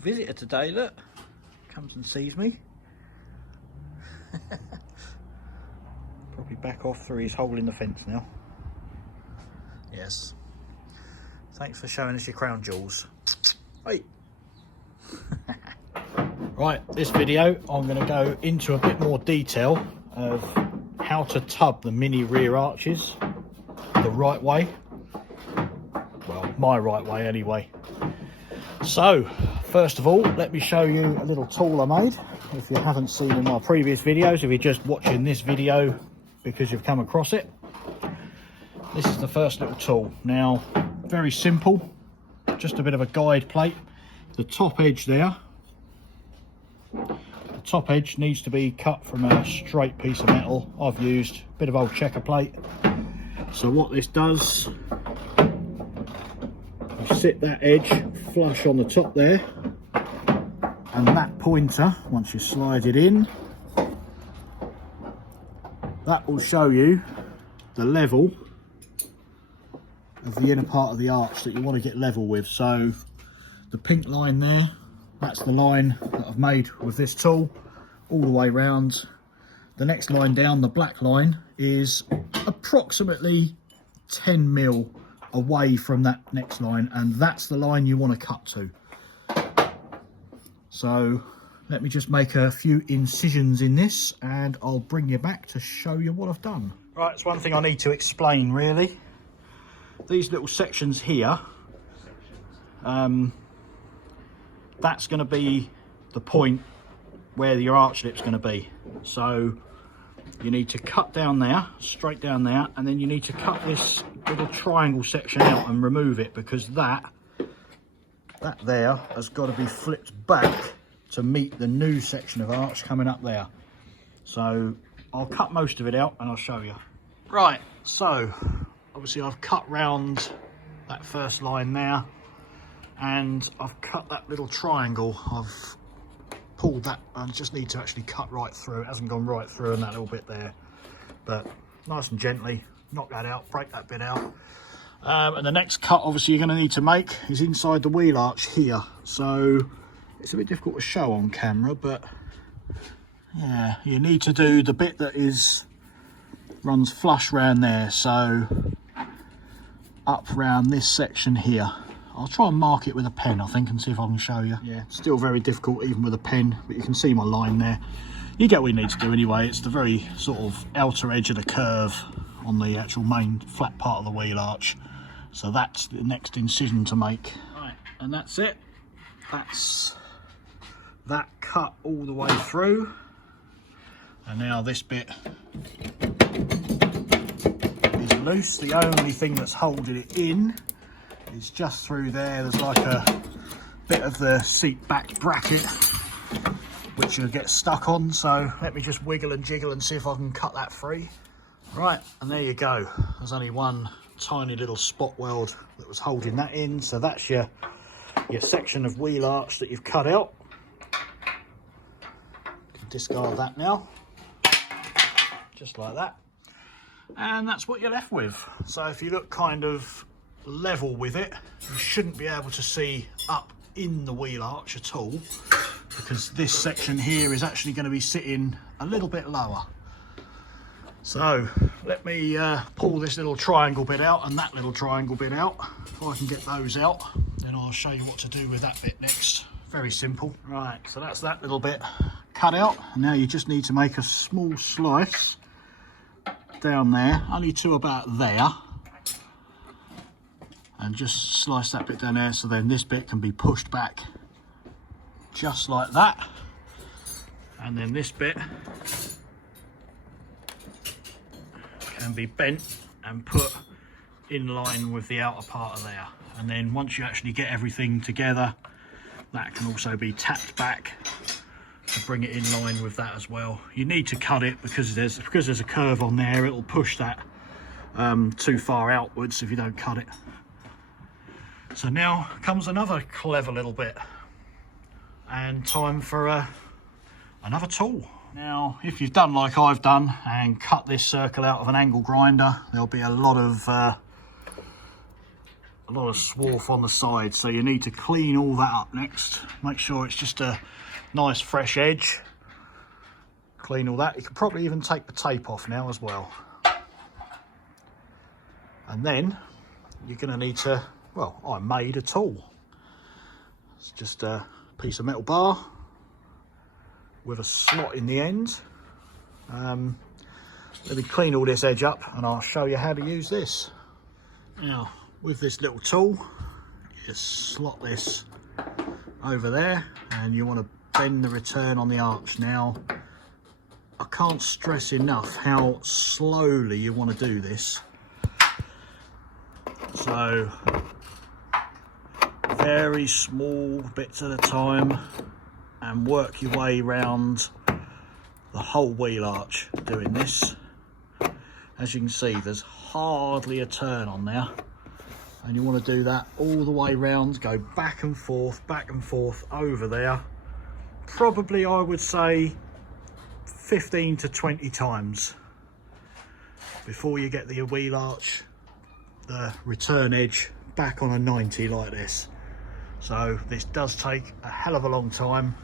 visitor today, look. Comes and sees me. Probably back off through his hole in the fence now. Yes. Thanks for showing us your crown jewels. Hey. Right, this video I'm going to go into a bit more detail of how to tub the mini rear arches the right way. Well, my right way anyway. So, first of all, let me show you a little tool I made. If you haven't seen in my previous videos, if you're just watching this video because you've come across it, this is the first little tool. Now, very simple, just a bit of a guide plate. The top edge there, the top edge needs to be cut from a straight piece of metal. I've used a bit of old checker plate. So what this does, you sit that edge flush on the top there, and that pointer, once you slide it in, that will show you the level of the inner part of the arch that you want to get level with. So the pink line there, that's the line that I've made with this tool all the way round. The next line down, the black line, is approximately 10 mil away from that next line, and that's the line you want to cut to. So let me just make a few incisions in this and I'll bring you back to show you what I've done. Right, it's one thing I need to explain really. These little sections here, that's going to be the point where your arch lip's going to be. So you need to cut down there, straight down there, and then you need to cut this little triangle section out and remove it, because that there has got to be flipped back to meet the new section of arch coming up there. So I'll cut most of it out and I'll show you. Right, so obviously I've cut round that first line there, and I've cut that little triangle. I've pulled that, I just need to actually cut right through. It hasn't gone right through in that little bit there, but nice and gently knock that out, break that bit out. And the next cut obviously you're going to need to make is inside the wheel arch here. So it's a bit difficult to show on camera, but yeah, you need to do the bit that runs flush round there, so up round this section here. I'll try and mark it with a pen, I think, and see if I can show you. Yeah, still very difficult even with a pen, but you can see my line there. You get what you need to do anyway. It's the very sort of outer edge of the curve on the actual main flat part of the wheel arch. So that's the next incision to make. Right, and that's it. That's that cut all the way through. And now this bit is loose. The only thing that's holding it in is just through there. There's like a bit of the seat back bracket which you'll get stuck on, so let me just wiggle and jiggle and see if I can cut that free. Right, and there you go. There's only one tiny little spot weld that was holding that in, so that's your section of wheel arch that you've cut out. You can discard that now, just like that, and that's what you're left with. So if you look kind of level with it, you shouldn't be able to see up in the wheel arch at all, because this section here is actually going to be sitting a little bit lower. So let me pull this little triangle bit out and that little triangle bit out. If I can get those out, then I'll show you what to do with that bit next. Very simple. Right, so that's that little bit cut out. Now you just need to make a small slice down there, only to about there, and just slice that bit down there, so then this bit can be pushed back just like that, and then this bit can be bent and put in line with the outer part of there. And then once you actually get everything together, that can also be tapped back to bring it in line with that as well. You need to cut it because there's a curve on there. It'll push that too far outwards if you don't cut it. So now comes another clever little bit, and time for another tool. Now, if you've done like I've done and cut this circle out of an angle grinder, there'll be a lot of a lot of swarf on the side, so you need to clean all that up next. Make sure it's just a nice fresh edge. Clean all that. You can probably even take the tape off now as well. And then you're going to need to, well, I made a tool. It's just a piece of metal bar with a slot in the end. Let me clean all this edge up and I'll show you how to use this. Now, with this little tool, you slot this over there and you want to bend the return on the arch. Now, I can't stress enough how slowly you want to do this. So, very small bits at a time and work your way around the whole wheel arch doing this. As you can see, there's hardly a turn on there, and you want to do that all the way round, go back and forth over there, probably I would say 15 to 20 times before you get the wheel arch, the return edge back on a 90 like this. So this does take a hell of a long time,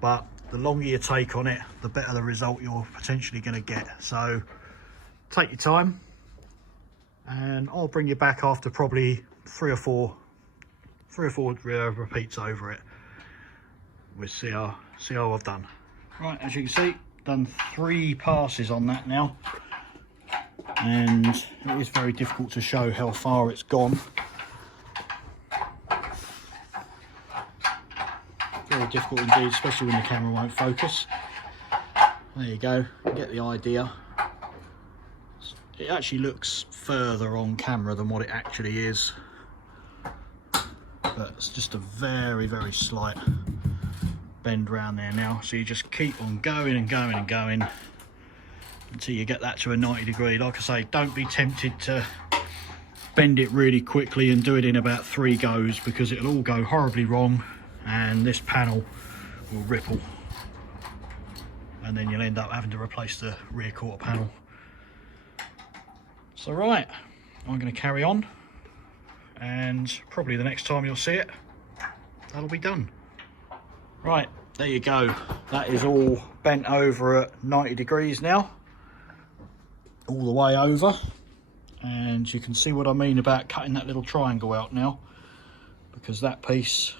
but the longer you take on it, the better the result you're potentially going to get. So take your time, and I'll bring you back after probably three or four repeats over it. We'll see how I've done. Right, as you can see, done 3 passes on that now, and it is very difficult to show how far it's gone. Very difficult indeed, especially when the camera won't focus. There you go, you get the idea. It actually looks further on camera than what it actually is, but it's just a very, very slight bend round there now. So you just keep on going and going and going until you get that to a 90 degree. Like I say, don't be tempted to bend it really quickly and do it in about 3 goes, because it'll all go horribly wrong and this panel will ripple, and then you'll end up having to replace the rear quarter panel. So right, I'm going to carry on, and probably the next time you'll see it, that'll be done. Right, there you go. That is all bent over at 90 degrees now, all the way over, and you can see what I mean about cutting that little triangle out now, because that piece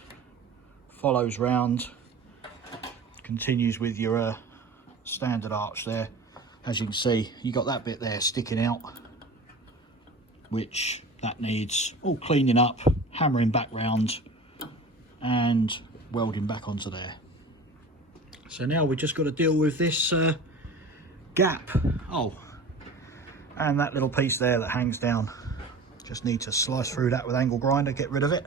follows round, continues with your standard arch there. As you can see, you got that bit there sticking out, which that needs all cleaning up, hammering back round and welding back onto there. So now we've just got to deal with this gap. Oh, and that little piece there that hangs down. Just need to slice through that with angle grinder, get rid of it,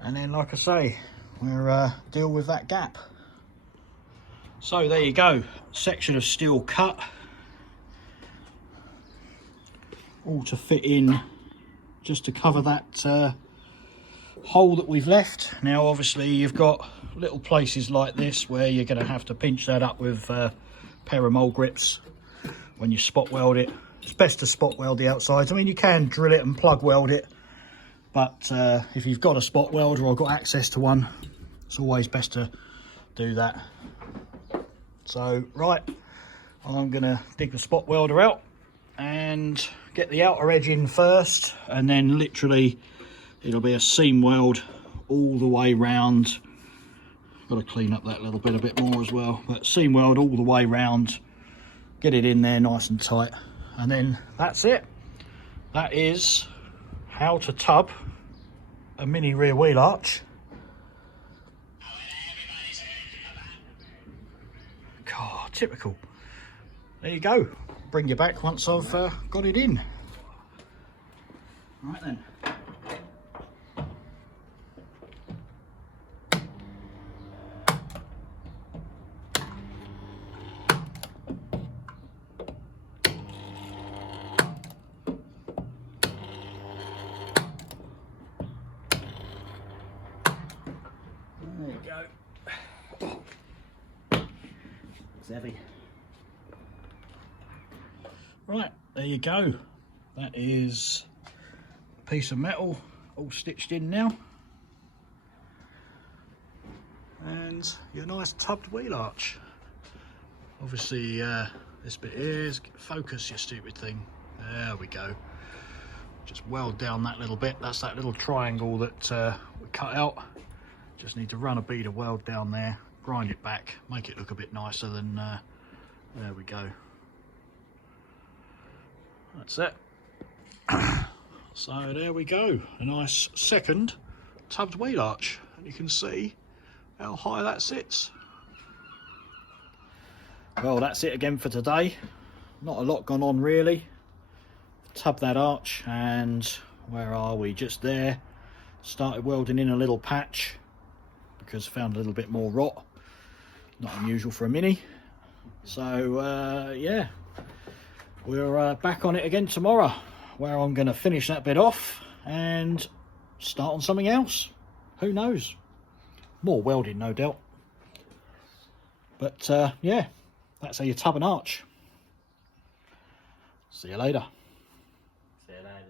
and then, like I say, we'll deal with that gap. So there you go, section of steel cut, all to fit in just to cover that hole that we've left. Now obviously you've got little places like this where you're going to have to pinch that up with a pair of mole grips when you spot weld it. It's best to spot weld the outsides. I mean, you can drill it and plug weld it, but if you've got a spot welder or got access to one, it's always best to do that. So right, I'm going to dig the spot welder out and get the outer edge in first, and then literally it'll be a seam weld all the way round. Got to clean up that little bit a bit more as well, but seam weld all the way round, get it in there nice and tight, and then that's it. That is how to tub a mini rear wheel arch. God, typical. There you go. Bring you back once I've got it in. Right then. There you go. It's heavy. Right, there you go. That is a piece of metal all stitched in now, and your nice tubbed wheel arch. Obviously this bit here is focus, you stupid thing. There we go. Just weld down that little bit. That's that little triangle that we cut out. Just need to run a bead of weld down there, grind it back, make it look a bit nicer than there we go. That's it. So there we go, a nice second tubbed wheel arch, and you can see how high that sits. Well, that's it again for today. Not a lot gone on really. Tub that arch, and where are we? Just there. Started welding in a little patch because found a little bit more rot. Not unusual for a Mini. So yeah, we're back on it again tomorrow, where I'm going to finish that bit off and start on something else. Who knows? More welding, no doubt. But yeah, that's how you tub an arch. See you later. See you later.